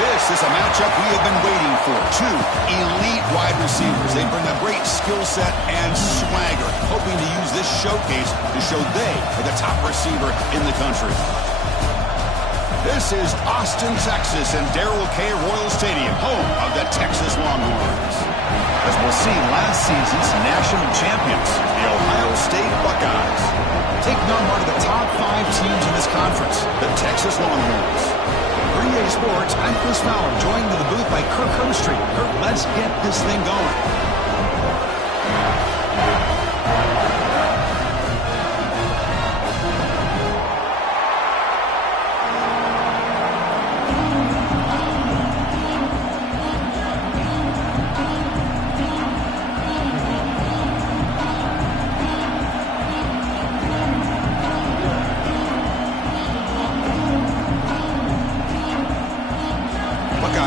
This is a matchup we have been waiting for. Two elite wide receivers. They bring a great skill set and swagger, hoping to use this showcase to show they are the top receiver in the country. This is Austin, Texas, and Darrell K. Royal Stadium, home of the Texas Longhorns. As we'll see, last season's national champions, the Ohio State Buckeyes, taking on one of the top 5 teams in this conference, the Texas Longhorns. For EA Sports, I'm Chris Fowler, joined to the booth by Kirk Herbstreit. Kirk, let's get this thing going.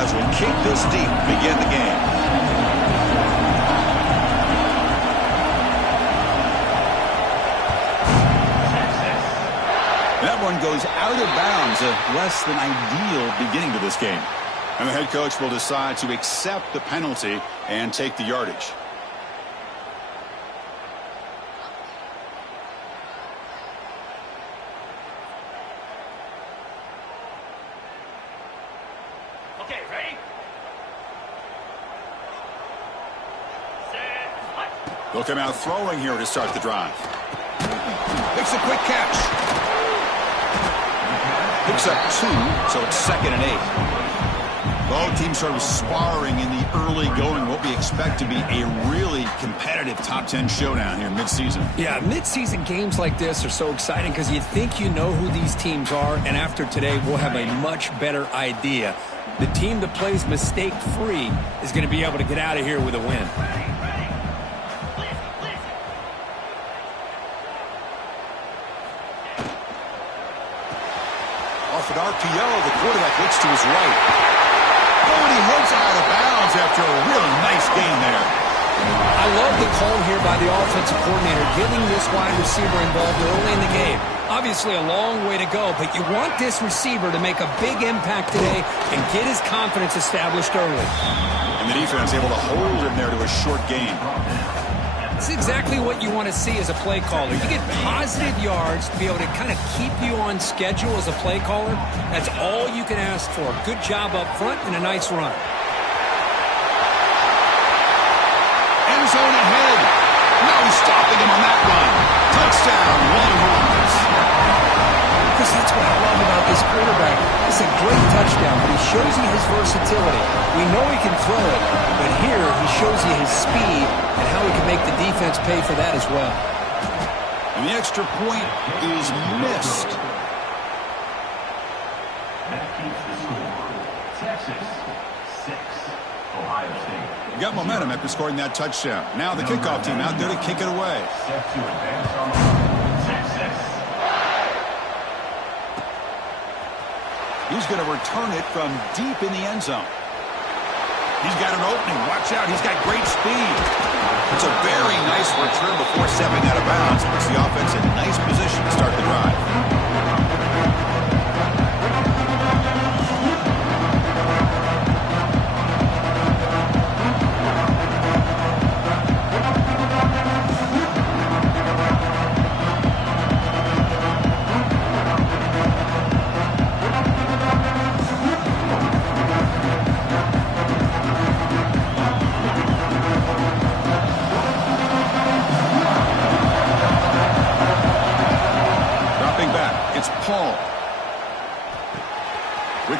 Will kick this deep, begin the game. That one goes out of bounds, a less than ideal beginning to this game. And the head coach will decide to accept the penalty and take the yardage. Okay, ready? They'll come out throwing here to start the drive. Makes a quick catch. Picks up 2, so it's 2nd and 8. Both teams sort of sparring in the early going. What we expect to be a really competitive top 10 showdown here mid-season. Yeah, mid-season games like this are so exciting because you think you know who these teams are, and after today we'll have a much better idea. The team that plays mistake-free is going to be able to get out of here with a win. Off an RPO, the quarterback looks to his right. Oh, and he heads out of bounds after a really nice gain there. I love the call here by the offensive coordinator, getting this wide receiver involved early in the game. Obviously a long way to go, but you want this receiver to make a big impact today and get his confidence established early. And the defense able to hold him there to a short gain. It's exactly what you want to see as a play caller. You get positive yards to be able to kind of keep you on schedule as a play caller. That's all you can ask for. Good job up front and a nice run. End zone ahead. No stopping him on that run. Touchdown, Longhorns. Because that's what I love about this quarterback. It's a great touchdown, but he shows you his versatility. We know he can throw it, but here he shows you his speed and how he can make the defense pay for that as well. And the extra point is missed. That keeps the score. Texas 6, Ohio State. Got momentum after scoring that touchdown. Now the kickoff team out there to kick it away. Set to advance on Texas. He's going to return it from deep in the end zone. He's got an opening. Watch out. He's got great speed. It's a very nice return before stepping out of bounds. Puts the offense in nice position to start the drive.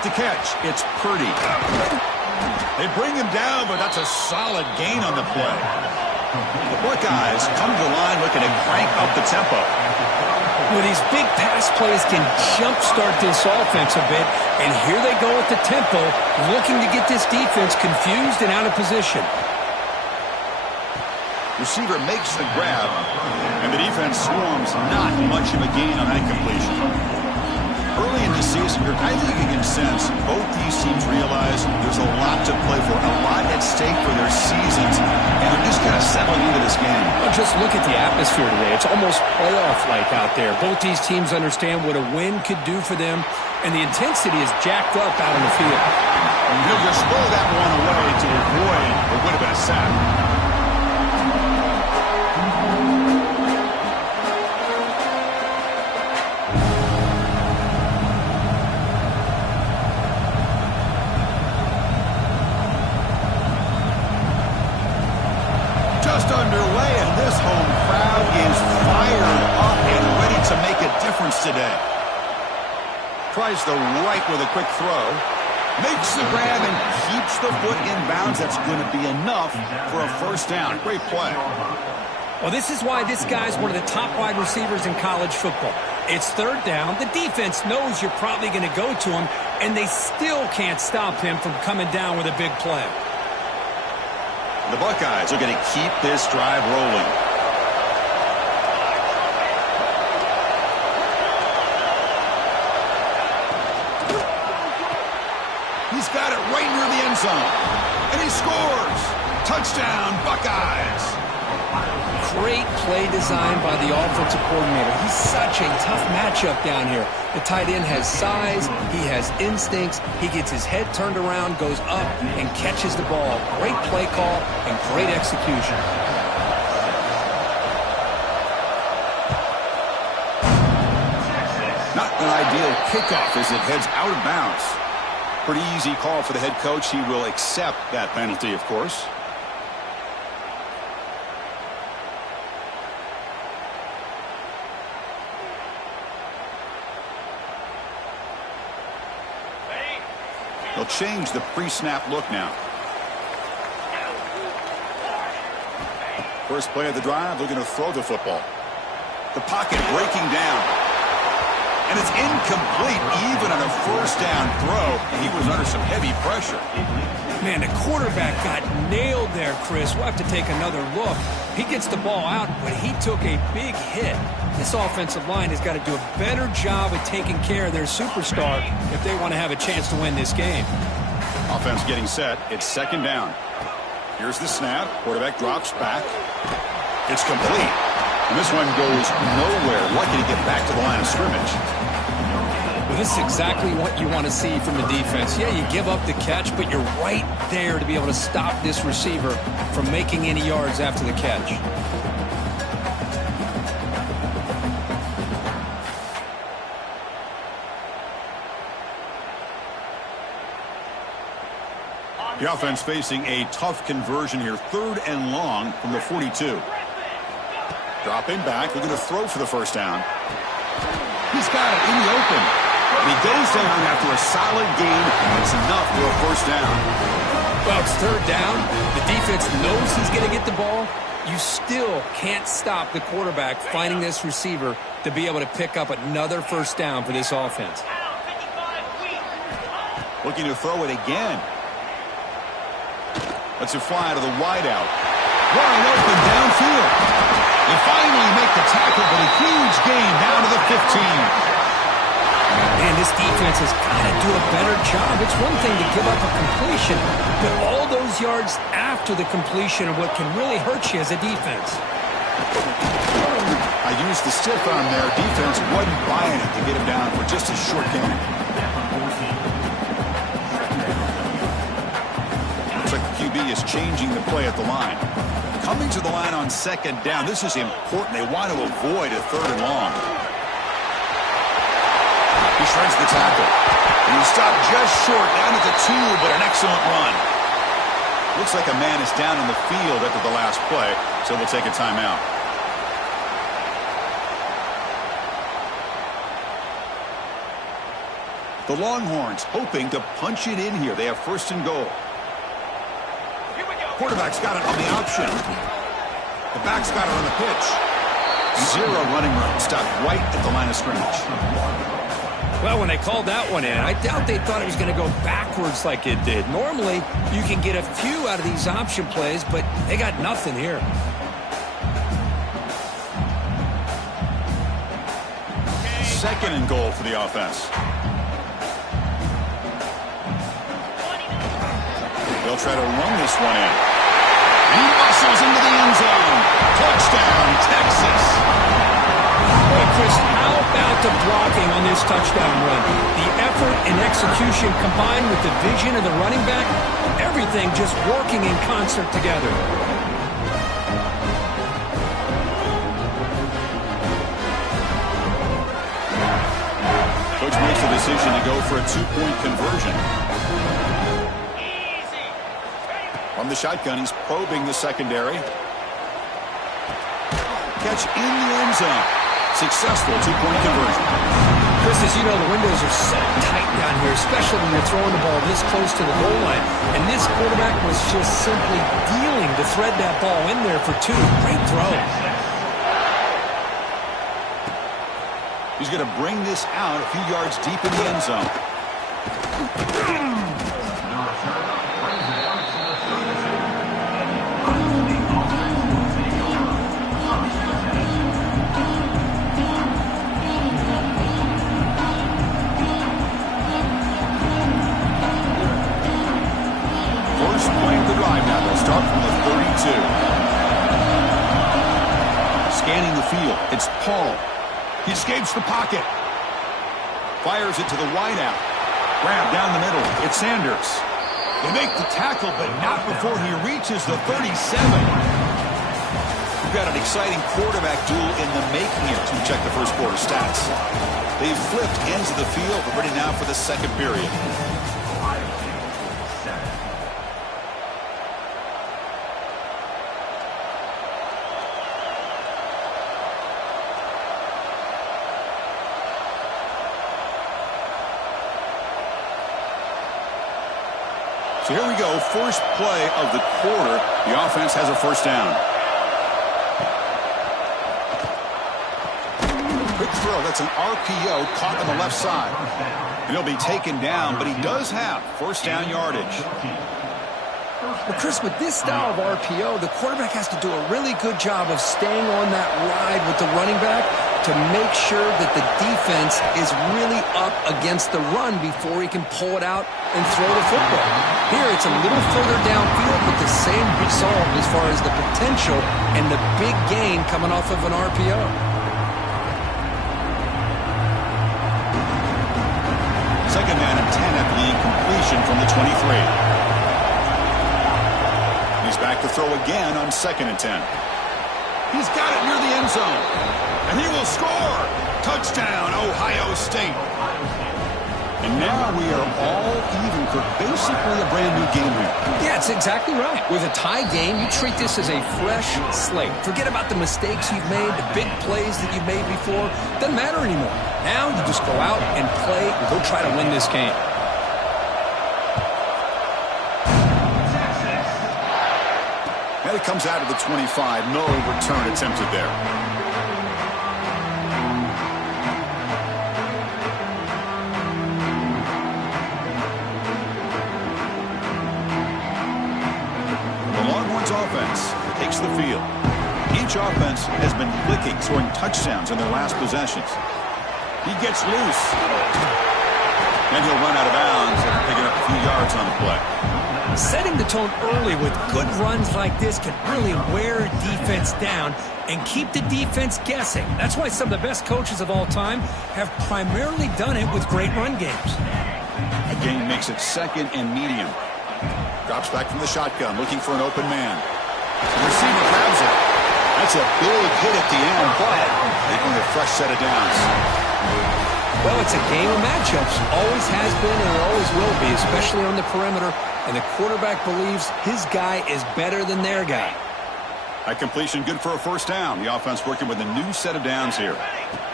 To catch, it's Purdy. They bring him down, but that's a solid gain on the play. The Buckeyes come to the line looking to crank up the tempo. Well, these big pass plays can jumpstart this offense a bit, and here they go with the tempo, looking to get this defense confused and out of position. Receiver makes the grab, and the defense swarms. Not much of a gain on that completion. Early in the season, I think you can sense both these teams realize there's a lot to play for, a lot at stake for their seasons, and they're just kind of settling into this game. Well, just look at the atmosphere today. It's almost playoff-like out there. Both these teams understand what a win could do for them, and the intensity is jacked up out on the field. And he'll just throw that one away to avoid what would have been a sack. Just underway, and this home crowd is fired up and ready to make a difference today. Tries the right with a quick throw. Makes the grab and keeps the foot in bounds. That's going to be enough for a first down. Great play. Well, this is why this guy's one of the top wide receivers in college football. It's third down. The defense knows you're probably going to go to him, and they still can't stop him from coming down with a big play. The Buckeyes are going to keep this drive rolling. He's got it right near the end zone. And he scores. Touchdown, Buckeyes. Great play design by the offensive coordinator. He's such a tough matchup down here. The tight end has size, he has instincts, he gets his head turned around, goes up, and catches the ball. Great play call and great execution. Not an ideal kickoff as it heads out of bounds. Pretty easy call for the head coach. He will accept that penalty, of course. They'll change the pre-snap look now. First play of the drive, they're going to throw the football. The pocket breaking down. And it's incomplete even on a first down throw. He was under some heavy pressure. Man, the quarterback got nailed there, Chris. We'll have to take another look. He gets the ball out, but he took a big hit. This offensive line has got to do a better job of taking care of their superstar if they want to have a chance to win this game. Offense getting set. It's second down. Here's the snap. Quarterback drops back. It's complete. And this one goes nowhere. Lucky to get back to the line of scrimmage. Well, this is exactly what you want to see from the defense. Yeah, you give up the catch, but you're right there to be able to stop this receiver from making any yards after the catch. The offense facing a tough conversion here. Third and long from the 42. Dropping back. They're going to throw for the first down. He's got it in the open. And he goes down after a solid gain. It's enough for a first down. Well, it's third down. The defense knows he's going to get the ball. You still can't stop the quarterback finding this receiver to be able to pick up another first down for this offense. Looking to throw it again. Lets it fly to the wideout. Wide open downfield. They finally make the tackle, but a huge gain down to the 15. Man, this defense has got to do a better job. It's one thing to give up a completion, but all those yards after the completion are what can really hurt you as a defense. I used the stiff on there. Defense wasn't buying it to get him down for just a short gain. Looks like the QB is changing the play at the line. Coming to the line on second down. This is important. They want to avoid a third and long. He shreds the tackle. And he stopped just short, down at the 2, but an excellent run. Looks like a man is down in the field after the last play, so we'll take a timeout. The Longhorns hoping to punch it in here. They have first and goal. Quarterback's got it on the option. The back's got it on the pitch. Zero running room. Stopped right at the line of scrimmage. Well, when they called that one in, I doubt they thought it was going to go backwards like it did. Normally, you can get a few out of these option plays, but they got nothing here. Second and goal for the offense. They'll They'll try to run this one in. He muscles into the end zone. Touchdown, Texas. Hey, Chris, how about the blocking on this touchdown run? The effort and execution combined with the vision of the running back, everything just working in concert together. Coach makes the decision to go for a two-point conversion. From the shotgun, he's probing the secondary. Catch in the end zone. Successful two-point conversion. Chris, as you know, the windows are so tight down here, especially when you're throwing the ball this close to the goal line. And this quarterback was just simply dealing to thread that ball in there for two. Great throw. He's going to bring this out a few yards deep in the end zone. First play of the drive now. They'll start from the 32. Scanning the field. It's Paul. He escapes the pocket. Fires it to the wideout. Grab down the middle. It's Sanders. They make the tackle, but not before he reaches the 37. We've got an exciting quarterback duel in the making here as we check the first quarter stats. They've flipped ends of the field. We're ready now for the second period. So here we go, first play of the quarter. The offense has a first down. Quick throw, that's an RPO caught on the left side. And he'll be taken down, but he does have first down yardage. Well, Chris, with this style of RPO, the quarterback has to do a really good job of staying on that ride with the running back to make sure that the defense is really up against the run before he can pull it out and throw the football. Here, it's a little further downfield, but the same result as far as the potential and the big gain coming off of an RPO. Second down and 10 after the incompletion from the 23. He's back to throw again on second and 10. He's got it near the end zone. And he will score. Touchdown, Ohio State. And now we are all even for basically a brand new game here. Yeah, it's exactly right. With a tie game, you treat this as a fresh slate. Forget about the mistakes you've made, the big plays that you've made before. Doesn't matter anymore. Now you just go out and play and go try to win this game. And it comes out of the 25. No return attempted there. Offense takes the field. Each offense has been clicking, scoring touchdowns in their last possessions. He gets loose. And he'll run out of bounds after picking up a few yards on the play. Setting the tone early with good runs like this can really wear defense down and keep the defense guessing. That's why some of the best coaches of all time have primarily done it with great run games. A gain makes it second and medium. Drops back from the shotgun, looking for an open man. The receiver grabs it. That's a big hit at the end, but they going a fresh set of downs. Well, it's a game of matchups. Always has been and it always will be, especially on the perimeter. And the quarterback believes his guy is better than their guy. That completion good for a first down. The offense working with a new set of downs here.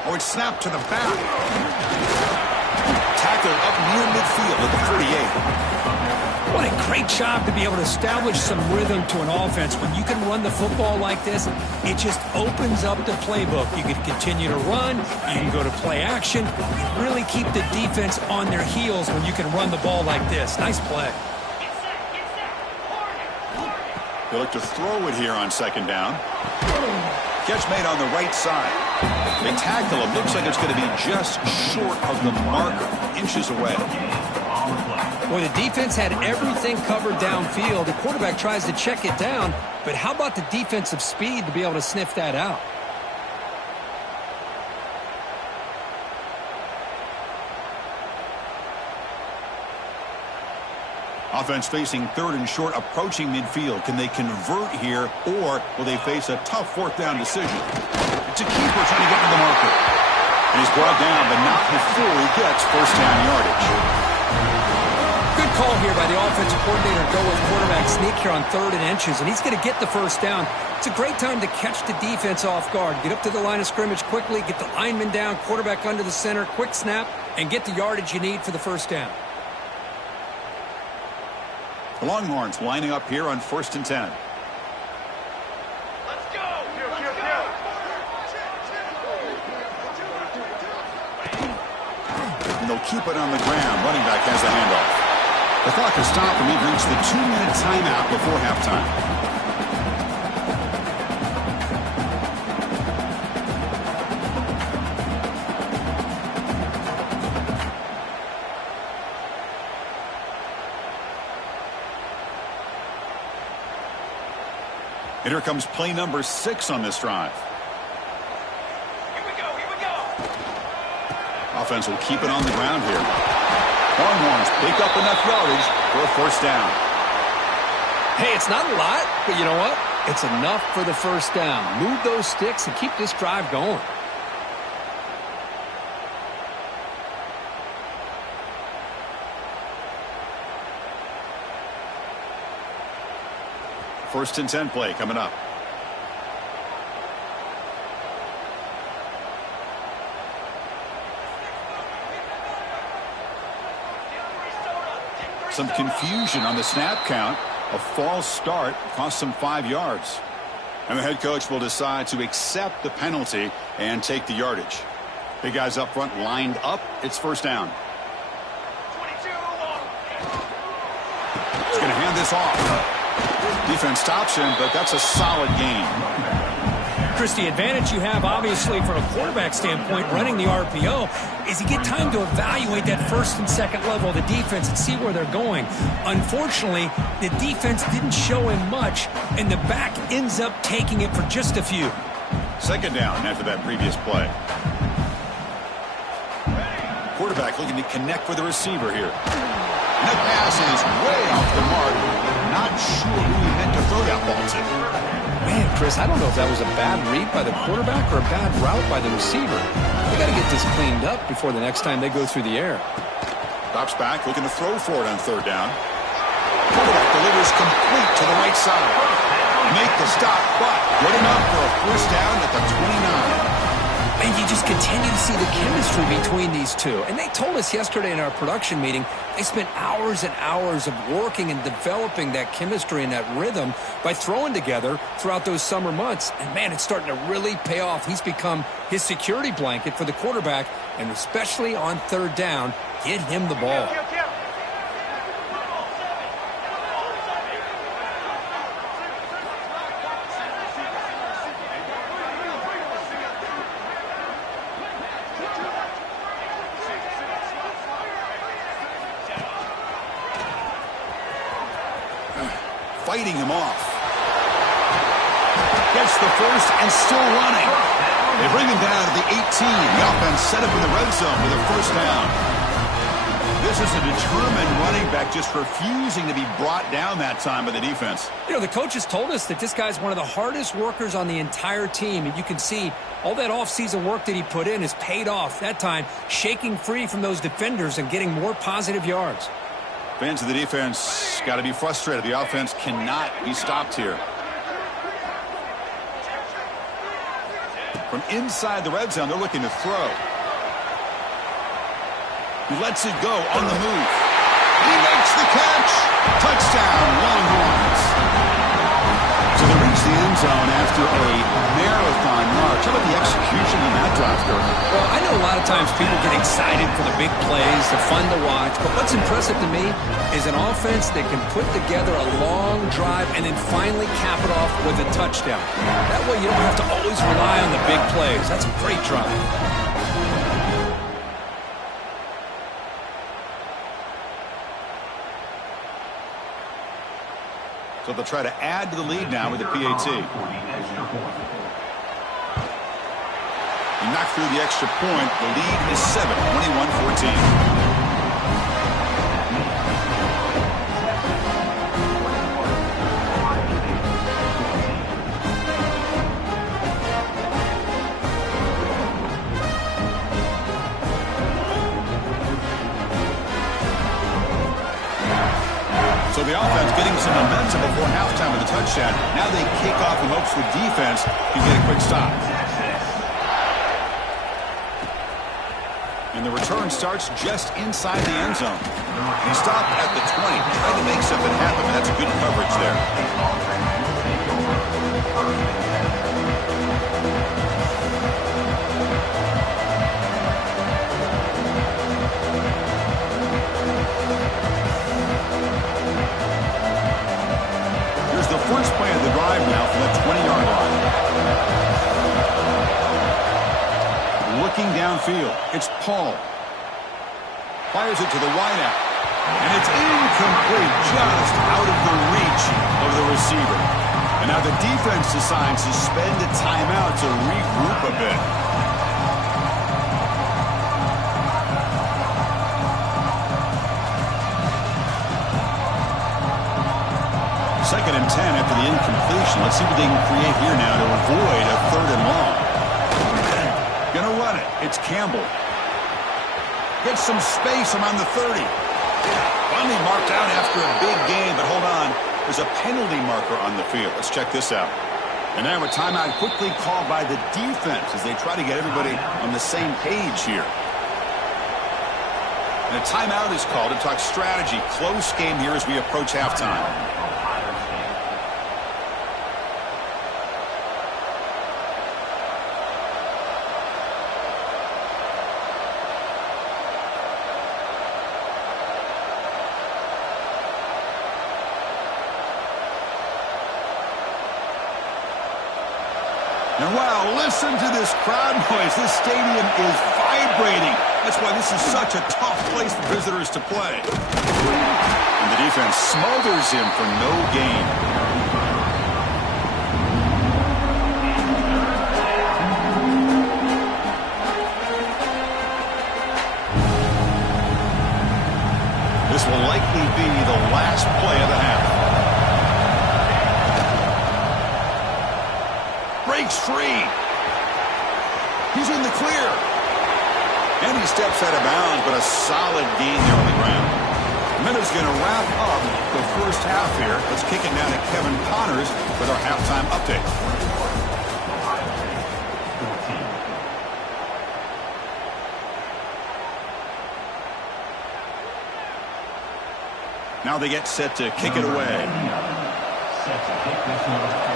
Oh, it's snapped to the back. Tackle up near midfield at the 48. What a great job to be able to establish some rhythm to an offense. When you can run the football like this, it just opens up the playbook. You can continue to run. You can go to play action. You really keep the defense on their heels when you can run the ball like this. Nice play. They look to throw it here on second down. Catch made on the right side. They tackle him. Looks like it's going to be just short of the marker, inches away. Well, the defense had everything covered downfield. The quarterback tries to check it down, but how about the defensive speed to be able to sniff that out? Offense facing third and short, approaching midfield. Can they convert here, or will they face a tough fourth down decision? It's a keeper trying to get to the marker. And he's brought down, but not before he gets first down yardage. Good call here by the offensive coordinator. Go with quarterback sneak here on 3rd and inches, and he's going to get the first down. It's a great time to catch the defense off guard. Get up to the line of scrimmage quickly, get the lineman down, quarterback under the center, quick snap, and get the yardage you need for the first down. The Longhorns lining up here on 1st and 10. Let's go! And they'll keep it on the ground. Running back has the handoff. The clock has stopped, and we've reached the 2-minute timeout before halftime. And here comes play number 6 on this drive. Here we go! Offense will keep it on the ground here. Longhorns pick up enough yardage for a first down. Hey, it's not a lot, but you know what? It's enough for the first down. Move those sticks and keep this drive going. First and 10 play coming up. Some confusion on the snap count. A false start cost them 5 yards. And the head coach will decide to accept the penalty and take the yardage. Big guys up front lined up. It's first down. 22. He's going to hand this off. Defense stops him, but that's a solid gain. Chris, the advantage you have, obviously, from a quarterback standpoint, running the RPO, is you get time to evaluate that first and second level of the defense and see where they're going. Unfortunately, the defense didn't show him much, and the back ends up taking it for just a few. Second down after that previous play. Quarterback looking to connect with the receiver here. And that pass is way off the mark. Not sure who he meant to throw that ball to. Man, Chris, I don't know if that was a bad read by the quarterback or a bad route by the receiver. They got to get this cleaned up before the next time they go through the air. Drops back, looking to throw for it on third down. Quarterback delivers complete to the right side. Make the stop, but good enough for a first down at the 29. And you just continue to see the chemistry between these two. And they told us yesterday in our production meeting, they spent hours and hours of working and developing that chemistry and that rhythm by throwing together throughout those summer months. And, man, it's starting to really pay off. He's become his security blanket for the quarterback, and especially on third down, get him the ball. Fighting him off. Gets the first and still running. They bring him down to the 18. The offense set up in the red zone with a first down. This is a determined running back just refusing to be brought down that time by the defense. You know, the coaches told us that this guy's one of the hardest workers on the entire team. And you can see all that offseason work that he put in has paid off. That time, shaking free from those defenders and getting more positive yards. Fans of the defense got to be frustrated. The offense cannot be stopped here. From inside the red zone, they're looking to throw. He lets it go on the move. He makes the catch. Touchdown, Longhorns. So they reach the end zone after a marathon march. How about the execution on that drive, Kirk? Well, I know a lot of times people get excited for the big plays, they're fun to watch, but what's impressive to me is an offense that can put together a long drive and then finally cap it off with a touchdown. That way you don't have to always rely on the big plays. That's a great drive. So they'll try to add to the lead now with the PAT. He knocked through the extra point. The lead is 7, 21-14. So the offense getting some momentum before halftime with the touchdown. Now they kick off in hopes the defense can get a quick stop. And the return starts just inside the end zone. He stopped at the 20, trying to make something happen, and that's good coverage there. The first play of the drive now from the 20-yard line. Looking downfield, it's Paul. Fires it to the wideout. And it's incomplete, just out of the reach of the receiver. And now the defense decides to spend a timeout to regroup a bit. Second and 10 after the incompletion. Let's see what they can create here now to avoid a 3rd and long. Gonna run it. It's Campbell. Gets some space around the 30. Finally marked out after a big gain, but hold on. There's a penalty marker on the field. Let's check this out. And now a timeout quickly called by the defense as they try to get everybody on the same page here. And a timeout is called to talk strategy. Close game here as we approach halftime. And wow, listen to this crowd noise. This stadium is vibrating. That's why this is such a tough place for visitors to play. And the defense smothers him for no gain. This will likely be the last play of the half. Breaks free. He's in the clear. And he steps out of bounds, but a solid gain there on the ground. And then it's going to wrap up the first half here. Let's kick it down to Kevin Connors with our halftime update. Now they get set to kick it away. Set to kick this one.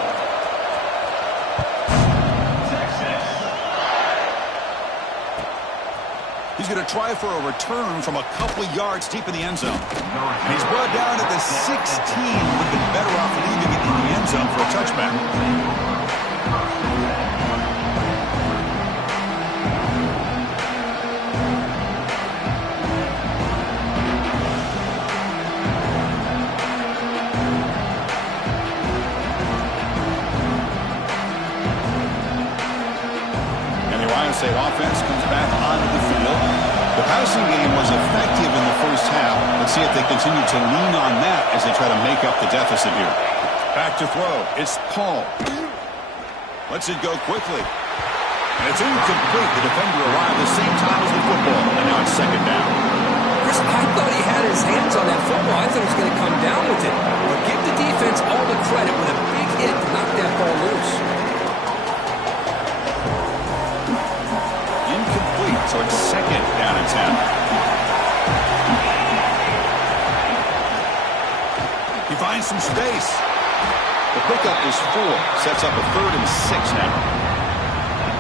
He's going to try for a return from a couple of yards deep in the end zone. And he's brought down at the 16. Would have been better off leaving it in the end zone for a touchback. State offense comes back onto the field. The passing game was effective in the first half. Let's see if they continue to lean on that as they try to make up the deficit here. Back to throw. It's Paul. Lets it go quickly. And it's incomplete. The defender arrived the same time as the football. And now it's second down. Chris, I thought he had his hands on that football. I thought he was going to come down with it. But give the defense all the credit with a big hit to knock that ball loose. So it's second down and 10. He finds some space. The pickup is 4. Sets up a 3rd and 6 now.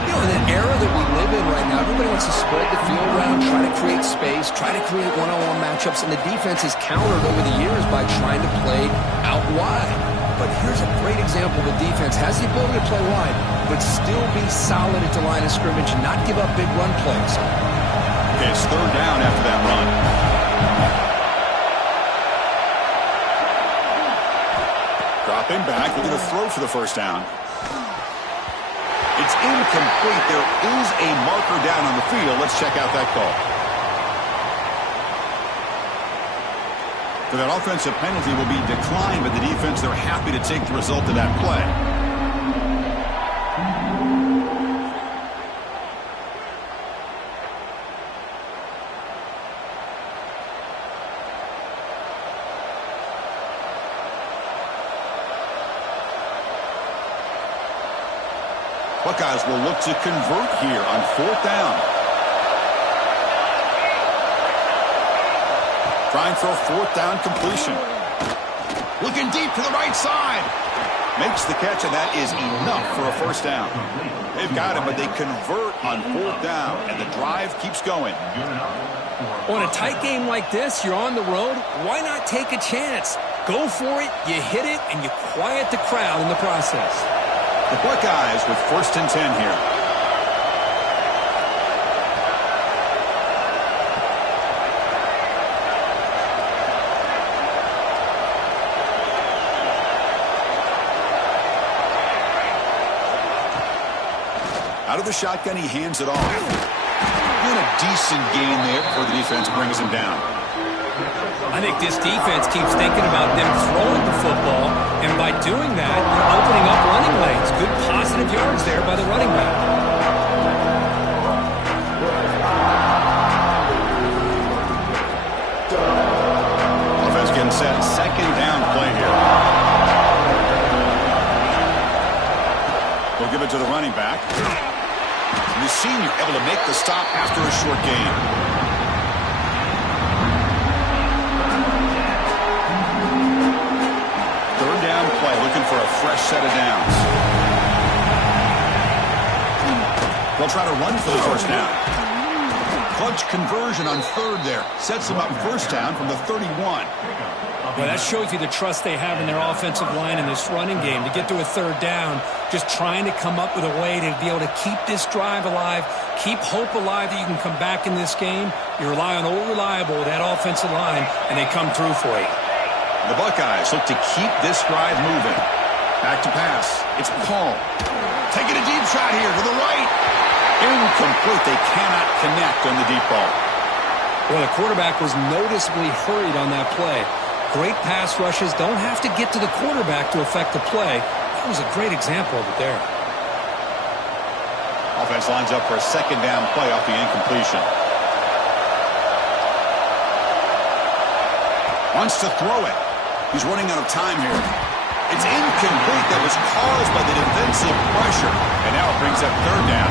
You know, in an era that we live in right now, everybody wants to spread the field around, try to create space, try to create one-on-one matchups, and the defense has countered over the years by trying to play out wide. But here's a great example. The defense has the ability to play wide, but still be solid at the line of scrimmage and not give up big run plays. Okay, it's 3rd down after that run. Dropping back, looking to throw for the first down. It's incomplete. There is a marker down on the field. Let's check out that call. So that offensive penalty will be declined by the defense. They're happy to take the result of that play. Buckeyes will look to convert here on 4th down. Trying for a 4th down completion. Looking deep to the right side. Makes the catch, and that is enough for a first down. They've got it, but they convert on 4th down, and the drive keeps going. On a tight game like this, you're on the road. Why not take a chance? Go for it, you hit it, and you quiet the crowd in the process. The Buckeyes with 1st and 10 here. Out of the shotgun, he hands it off. And a decent gain there before the defense brings him down. I think this defense keeps thinking about them throwing the football, and by doing that, they're opening up running lanes. Good positive yards there by the running back. Offense getting set. 2nd down play here. We'll give it to the running back. The senior able to make the stop after a short gain. Play, looking for a fresh set of downs. They'll try to run for the first down. Clutch conversion on 3rd there. Sets them up first down from the 31. Well, that shows you the trust they have in their offensive line in this running game. To get to a 3rd down, just trying to come up with a way to be able to keep this drive alive, keep hope alive that you can come back in this game. You rely on old reliable, that offensive line, and they come through for you. The Buckeyes look to keep this drive moving. Back to pass. It's Paul. Taking a deep shot here to the right. Incomplete. They cannot connect on the deep ball. Well, the quarterback was noticeably hurried on that play. Great pass rushes. Don't have to get to the quarterback to affect the play. That was a great example of it there. Offense lines up for a 2nd down play off the incompletion. Wants to throw it. He's running out of time here. It's incomplete. That was caused by the defensive pressure. And now it brings up 3rd down.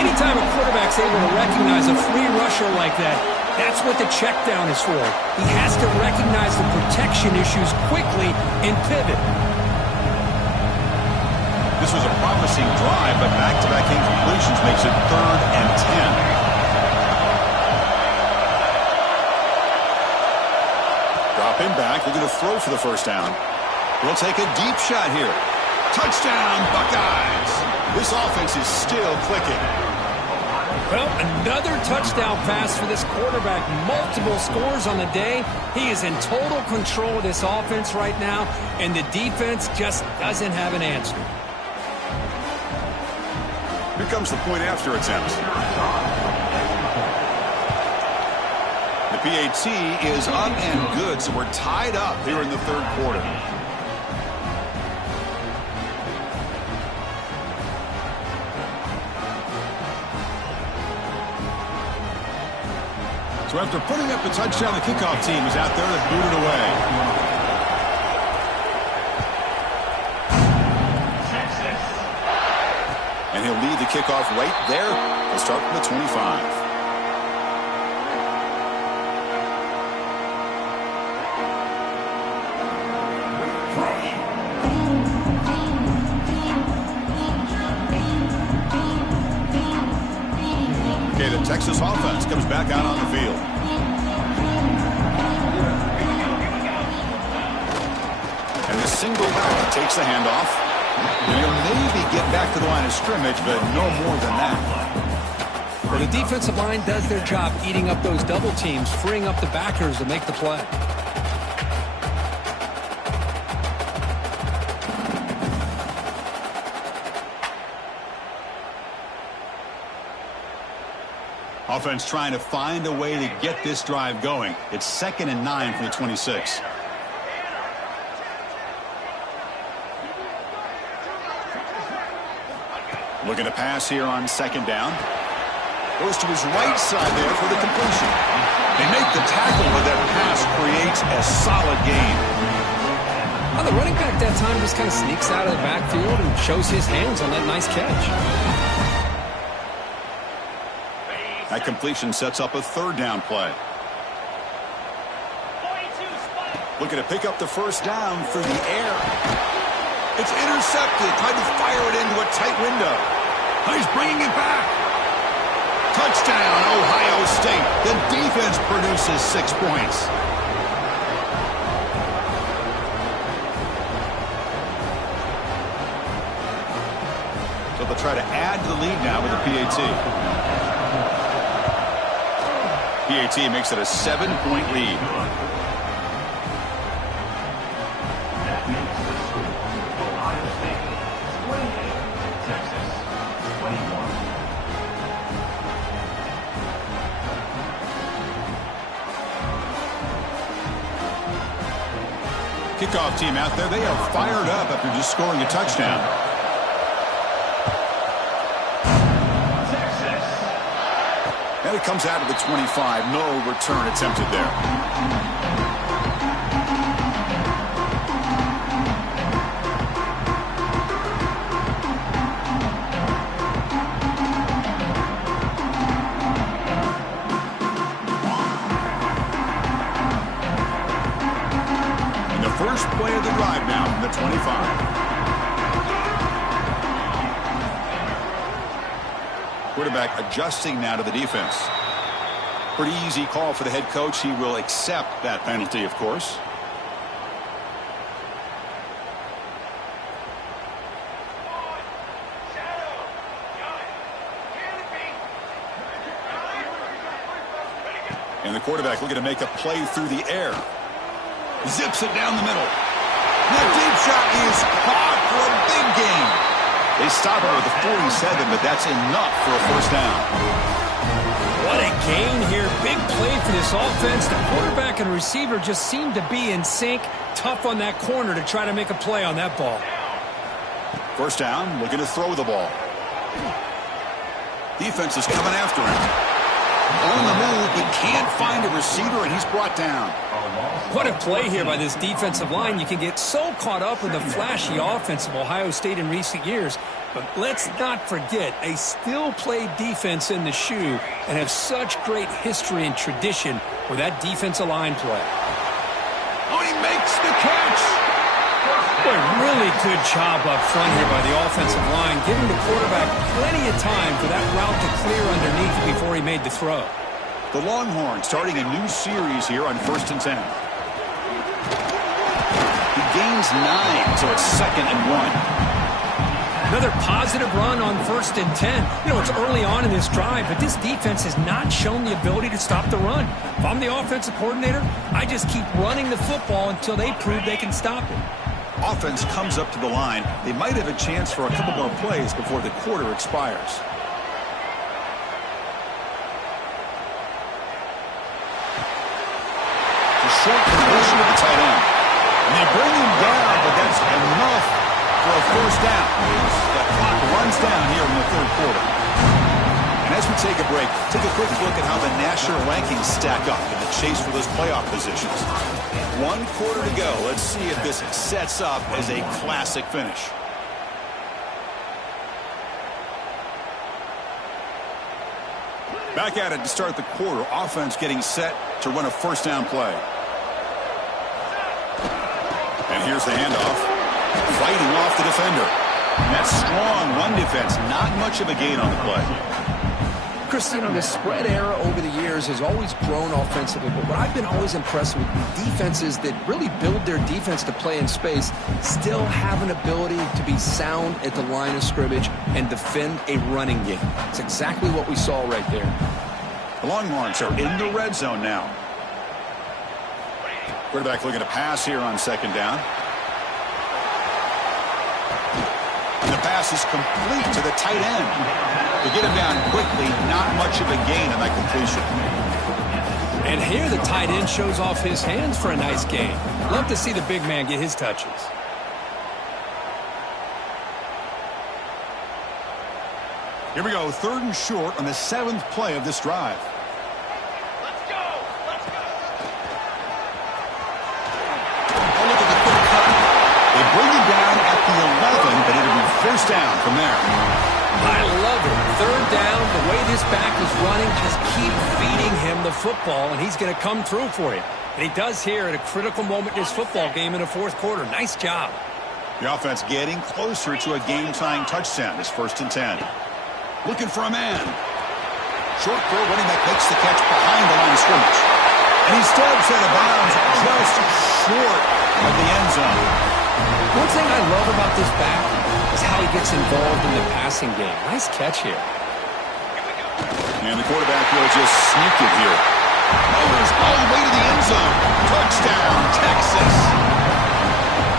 Anytime a quarterback's able to recognize a free rusher like that, that's what the check down is for. He has to recognize the protection issues quickly and pivot. This was a promising drive, but back-to-back incompletions makes it 3rd and 10. Dropping back, looking to throw for the first down. We'll take a deep shot here. Touchdown, Buckeyes! This offense is still clicking. Well, another touchdown pass for this quarterback. Multiple scores on the day. He is in total control of this offense right now, and the defense just doesn't have an answer. Here comes the point after attempt. The PAT is up and good, so we're tied up here in the 3rd quarter. So after putting up a touchdown, the kickoff team is out there to boot it away. And he'll lead the kickoff right there. He'll start from the 25. The Texas offense comes back out on the field. And the single back takes the handoff. He'll maybe get back to the line of scrimmage, but no more than that. Well, the defensive line does their job eating up those double teams, freeing up the backers to make the play. Offense trying to find a way to get this drive going. It's 2nd and 9 from the 26. Looking to pass here on 2nd down. Goes to his right side there for the completion. They make the tackle, but that pass creates a solid gain. Well, the running back that time just kind of sneaks out of the backfield and shows his hands on that nice catch. That completion sets up a 3rd down play. Looking to pick up the 1st down through the air. It's intercepted. Tried to fire it into a tight window. He's bringing it back. Touchdown, Ohio State. The defense produces 6 points. So they'll try to add to the lead now with a PAT. PAT makes it a 7-point lead. That makes the score Ohio State 28, Texas 21. Kickoff team out there, they are fired up after just scoring a touchdown. And it comes out of the 25. No return attempted there. And the first play of the drive now from the 25. Quarterback adjusting now to the defense. Pretty easy call for the head coach. He will accept that penalty, of course. And the quarterback looking to make a play through the air. Zips it down the middle. The deep shot is caught for a big gain. They stop it with a 47, but that's enough for a 1st down. What a gain here. Big play for this offense. The quarterback and receiver just seem to be in sync. Tough on that corner to try to make a play on that ball. 1st down, looking to throw the ball. Defense is coming after him. On the move, he can't find a receiver, and he's brought down. What a play here by this defensive line. You can get so caught up in the flashy offense of Ohio State in recent years. But let's not forget, they still play defense in the shoe and have such great history and tradition with that defensive line play. Oh, he makes the catch. Boy, really good job up front here by the offensive line, giving the quarterback plenty of time for that route to clear underneath before he made the throw. The Longhorns starting a new series here on 1st and 10. He gains 9, so it's 2nd and 1. Another positive run on 1st and 10. You know, it's early on in this drive, but this defense has not shown the ability to stop the run. If I'm the offensive coordinator, I just keep running the football until they prove they can stop it. Offense comes up to the line. They might have a chance for a couple more plays before the quarter expires. The short completion of the tight end. And they bring him down, but that's enough for a 1st down. The clock runs down here in the 3rd quarter. And as we take a break, take a quick look at how the national rankings stack up in the chase for those playoff positions. 1 quarter to go. Let's see if this sets up as a classic finish. Back at it to start the quarter. Offense getting set to run a 1st down play. And here's the handoff. Fighting off the defender. And that strong run defense. Not much of a gain on the play. Chris, you know, the spread era over the years has always grown offensively, but what I've been always impressed with defenses that really build their defense to play in space still have an ability to be sound at the line of scrimmage and defend a running game. It's exactly what we saw right there. The Longhorns are in the red zone now. Quarterback looking to pass here on 2nd down. And the pass is complete to the tight end. To get him down quickly, not much of a gain on that completion. And here the tight end shows off his hands for a nice gain. Love to see the big man get his touches. Here we go, 3rd and short on the 7th play of this drive. Let's go! Let's go! Oh, look at the quick cut. They bring him down at the 11, but it'll be first down from there. I love it. 3rd down, the way this back is running, just keep feeding him the football, and he's going to come through for you. And he does here at a critical moment in this football game in the 4th quarter. Nice job. The offense getting closer to a game-tying touchdown. It's 1st and 10. Looking for a man. Short throw, running back makes the catch behind the line of scrimmage. And he steps out of bounds just short of the end zone. One thing I love about this back is how he gets involved in the passing game. Nice catch here. And the quarterback will just sneak it here. Motors all the way to the end zone. Touchdown, Texas.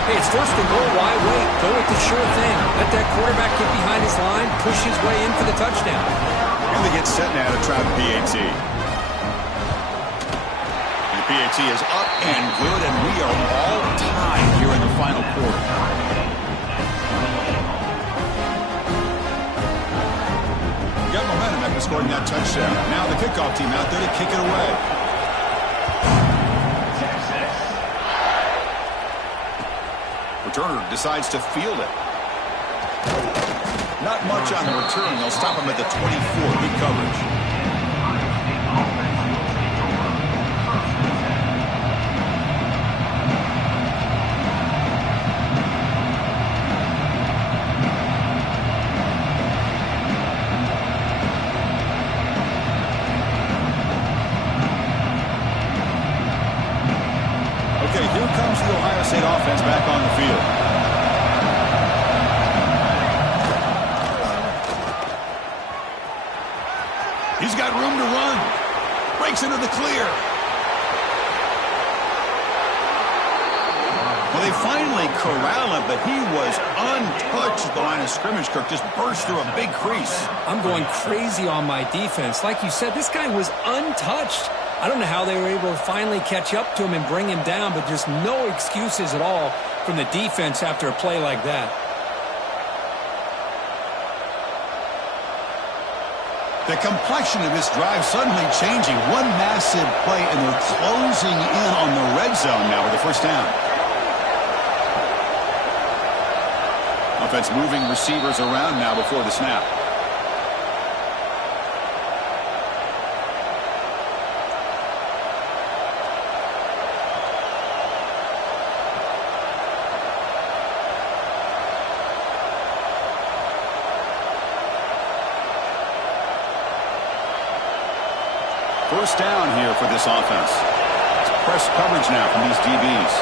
Hey, it's 1st and goal. Why wait? Go with the sure thing. Let that quarterback get behind his line, push his way in for the touchdown. And they get set now to try the PAT. The PAT is up and good, and we are all tied here in the final quarter. Got momentum after scoring that touchdown. Now the kickoff team out there to kick it away. Returner decides to field it. Not much on the return. They'll stop him at the 24. Good coverage. Okay, here comes the Ohio State offense back on the field. He's got room to run. Breaks into the clear. Well, they finally corral him, but he was untouched at the line of scrimmage. Kirk just burst through a big crease. I'm going crazy on my defense. Like you said, this guy was untouched. I don't know how they were able to finally catch up to him and bring him down, but there's no excuses at all from the defense after a play like that. The complexion of this drive suddenly changing. One massive play, and they're closing in on the red zone now with the first down. Offense moving receivers around now before the snap. First down here for this offense. It's press coverage now from these DBs.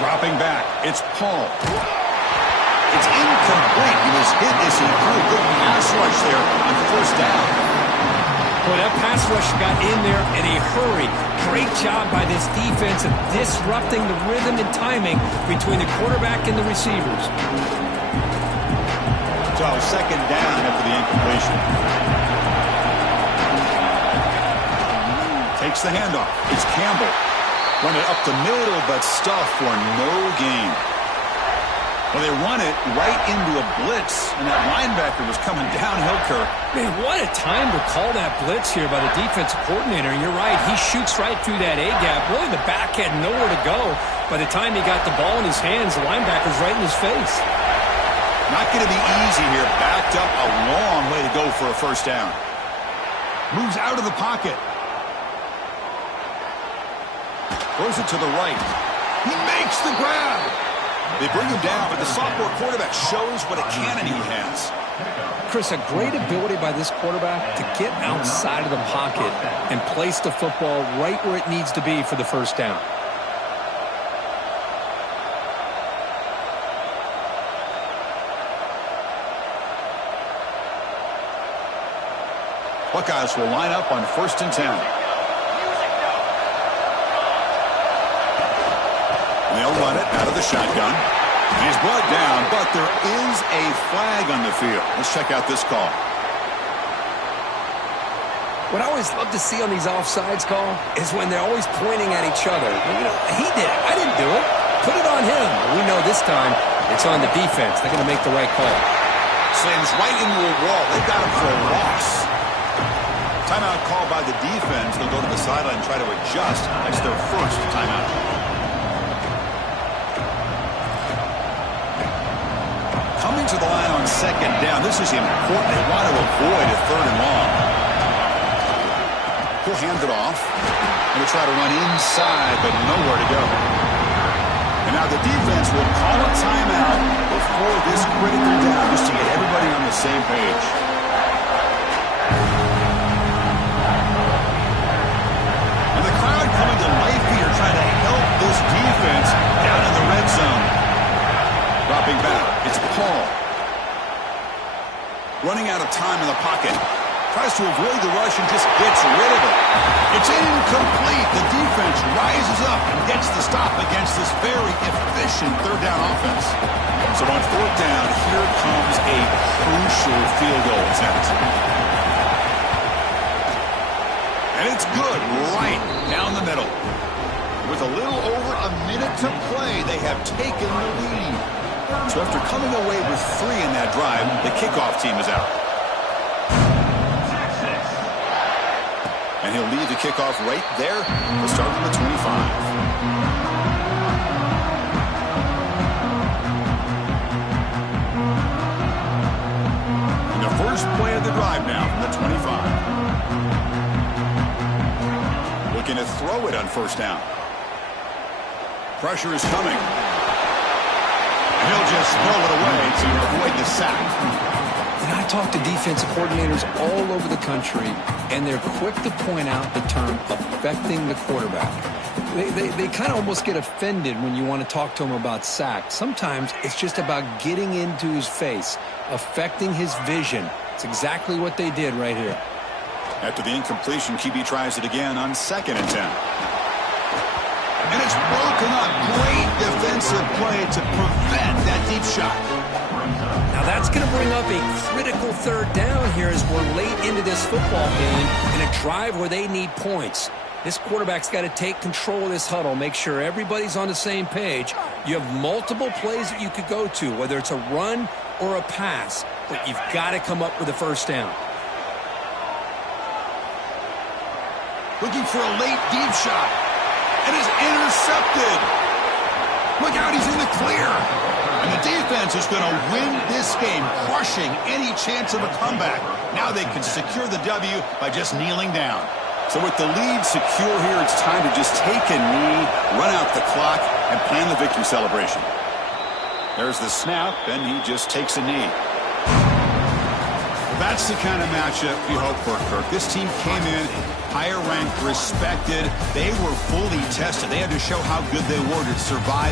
Dropping back. It's Paul. It's incomplete. He was hit as he threw a good pass rush there on first down. Well, that pass rush got in there in a hurry. Great job by this defense of disrupting the rhythm and timing between the quarterback and the receivers. So second down after the incompletion. Takes the handoff. It's Campbell. Run it up the middle, but stuffed for no gain. Well, they run it right into a blitz, and that linebacker was coming downhill, Kirk. Man, what a time to call that blitz here by the defensive coordinator. And you're right, he shoots right through that A-gap. Really, the back had nowhere to go. By the time he got the ball in his hands, the linebacker's right in his face. Not going to be easy here. Backed up a long way to go for a first down. Moves out of the pocket. Throws it to the right. He makes the grab. They bring him down, but the sophomore quarterback shows what a cannon he has. Chris, a great ability by this quarterback to get outside of the pocket and place the football right where it needs to be for the first down. Buckeyes will line up on 1st and 10. they'll run it out of the shotgun. And he's brought down, but there is a flag on the field. Let's check out this call. What I always love to see on these offsides call is when they're always pointing at each other. You know, he did it. I didn't do it. Put it on him. We know this time it's on the defense. They're going to make the right call. Slams right into a wall. They've got him for a loss. Timeout called by the defense. They'll go to the sideline and try to adjust. That's their first timeout. Coming to the line on second down. This is important. They want to avoid a third and long. He'll hand it off. And he'll try to run inside, but nowhere to go. And now the defense will call a timeout before this critical down, just to get everybody on the same page. And the crowd coming to life here, trying to help this defense down in the red zone. Dropping back, it's Paul. Running out of time in the pocket. Tries to avoid the rush and just gets rid of it. It's incomplete. The defense rises up and gets the stop against this very efficient third down offense. So on fourth down, here comes a crucial field goal attempt. And it's good right down the middle. With a little over a minute to play, they have taken the lead. So after coming away with 3 in that drive, the kickoff team is out. And he'll lead the kickoff right there. We'll start from the 25. And the first play of the drive now from the 25. Looking to throw it on first down. Pressure is coming. And he'll just throw it away to avoid the sack. And I talk to defensive coordinators all over the country, and they're quick to point out the term affecting the quarterback. They kind of almost get offended when you want to talk to them about sacks. Sometimes it's just about getting into his face, affecting his vision. It's exactly what they did right here. After the incompletion, QB tries it again on 2nd and 10. And it's broken up. Great defensive play to prevent that deep shot. Now that's going to bring up a critical third down here as we're late into this football game in a drive where they need points. This quarterback's got to take control of this huddle, make sure everybody's on the same page. You have multiple plays that you could go to, whether it's a run or a pass, but you've got to come up with a first down. Looking for a late deep shot. And is intercepted. Look out, he's in the clear. And the defense is going to win this game, crushing any chance of a comeback. Now they can secure the W by just kneeling down. So with the lead secure here, it's time to just take a knee, run out the clock, and plan the victory celebration. There's the snap, and he just takes a knee. That's the kind of matchup we hope for, Kirk. This team came in higher ranked, respected. They were fully tested. They had to show how good they were to survive